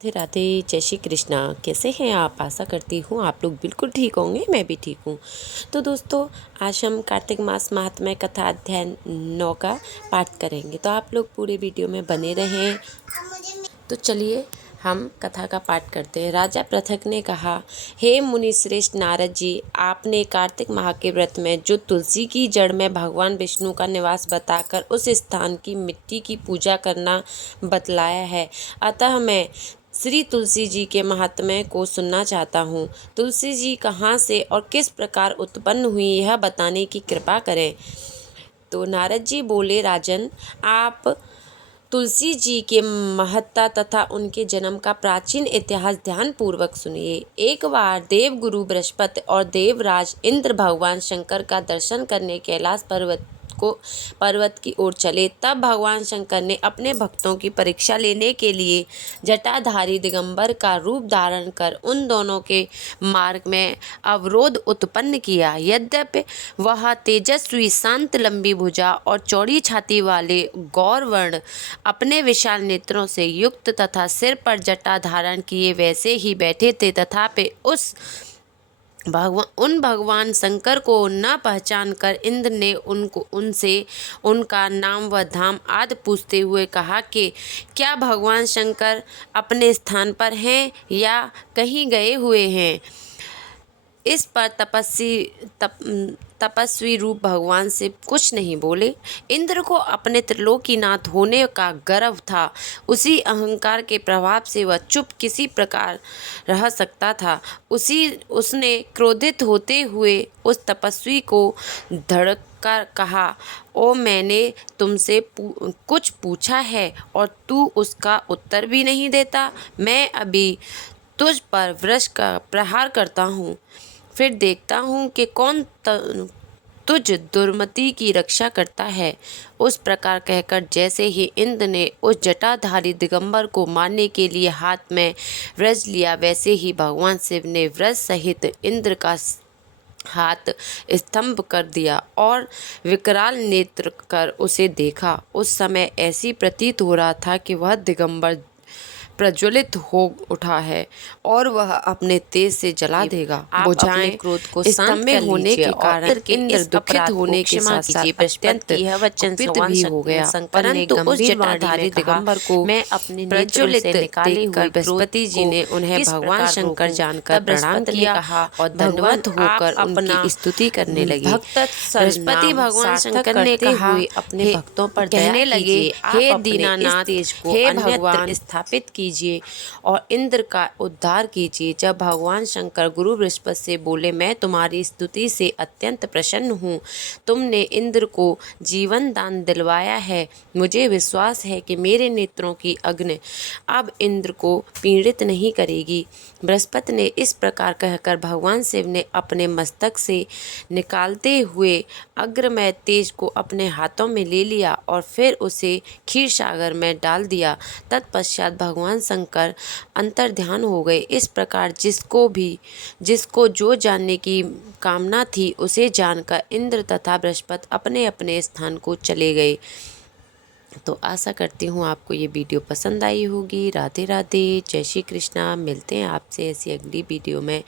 राधे राधे, जय श्री कृष्णा। कैसे हैं आप? आशा करती हूँ आप लोग बिल्कुल ठीक होंगे, मैं भी ठीक हूँ। तो दोस्तों, आज हम कार्तिक मास महात्म्य कथा अध्याय 9 का पाठ करेंगे, तो आप लोग पूरे वीडियो में बने रहें। तो चलिए हम कथा का पाठ करते हैं। राजा पृथक ने कहा, हे मुनि श्रेष्ठ नारद जी, आपने कार्तिक माह के व्रत में जो तुलसी की जड़ में भगवान विष्णु का निवास बताकर उस स्थान की मिट्टी की पूजा करना बतलाया है, अतः मैं श्री तुलसी जी के महात्म्य को सुनना चाहता हूँ। तुलसी जी कहाँ से और किस प्रकार उत्पन्न हुई, यह बताने की कृपा करें। तो नारद जी बोले, राजन, आप तुलसी जी के महत्ता तथा उनके जन्म का प्राचीन इतिहास ध्यान पूर्वक सुनिए। एक बार देवगुरु बृहस्पति और देवराज इंद्र भगवान शंकर का दर्शन करने कैलाश पर्वत की ओर चले। तब भगवान शंकर ने अपने भक्तों की परीक्षा लेने के लिए जटाधारी दिगंबर का रूप धारण कर उन दोनों के मार्ग में अवरोध उत्पन्न किया। यद्यपि वह तेजस्वी, शांत, लंबी भुजा और चौड़ी छाती वाले गौरवर्ण अपने विशाल नेत्रों से युक्त तथा सिर पर जटा धारण किए वैसे ही बैठे थे, तथापि उन भगवान शंकर को न पहचान कर इंद्र ने उनसे उनका नाम व धाम आदि पूछते हुए कहा कि क्या भगवान शंकर अपने स्थान पर हैं या कहीं गए हुए हैं। इस पर तपस्वी रूप भगवान से कुछ नहीं बोले। इंद्र को अपने त्रिलोकीनाथ होने का गर्व था। उसी अहंकार के प्रभाव से वह चुप किसी प्रकार रह सकता था। उसने क्रोधित होते हुए उस तपस्वी को धड़क कर कहा, ओ, मैंने तुमसे कुछ पूछा है और तू उसका उत्तर भी नहीं देता। मैं अभी तुझ पर वृष का प्रहार करता हूँ, फिर देखता हूँ कि कौन तुझ दुर्मति की रक्षा करता है। उस प्रकार कहकर जैसे ही इंद्र ने उस जटाधारी दिगंबर को मारने के लिए हाथ में वज्र लिया, वैसे ही भगवान शिव ने वज्र सहित इंद्र का हाथ स्तंभ कर दिया और विकराल नेत्र कर उसे देखा। उस समय ऐसी प्रतीत हो रहा था कि वह दिगंबर प्रज्वलित हो उठा है और वह अपने तेज से जला देगा। बुझाएं क्रोध को शांत कर होने के कारण इंद्र दुखित होने के साथ साथ अत्यंत कुपित भी हो गया। परंतु उस जटाधारी दिगंबर को मैं अपने प्रज्वलित देखकर बृहस्पति जी ने उन्हें भगवान शंकर जानकर प्रणाम किया और दंडवत होकर उनकी स्तुति करने लगे। बृहस्पति भगवान शंकर ने कहा, अपने भक्तों पर कहने लगे, हे दीनानाथ, हे भगवान, स्थापित कीजिए और इंद्र का उद्धार कीजिए। जब भगवान शंकर गुरु बृहस्पति से बोले, मैं तुम्हारी स्तुति से अत्यंत प्रसन्न हूँ। तुमने इंद्र को जीवन दान दिलवाया है। मुझे विश्वास है कि मेरे नेत्रों की अग्नि अब इंद्र को पीड़ित नहीं करेगी। बृहस्पति ने इस प्रकार कहकर भगवान शिव ने अपने मस्तक से निकालते हुए अग्रमय तेज को अपने हाथों में ले लिया और फिर उसे क्षीर सागर में डाल दिया। तत्पश्चात भगवान शंकर अंतर्ध्यान हो गए। इस प्रकार जिसको जो जानने की कामना थी उसे जानकर इंद्र तथा बृहस्पति अपने अपने स्थान को चले गए। तो आशा करती हूँ आपको ये वीडियो पसंद आई होगी। राधे राधे, जय श्री कृष्णा। मिलते हैं आपसे ऐसी अगली वीडियो में।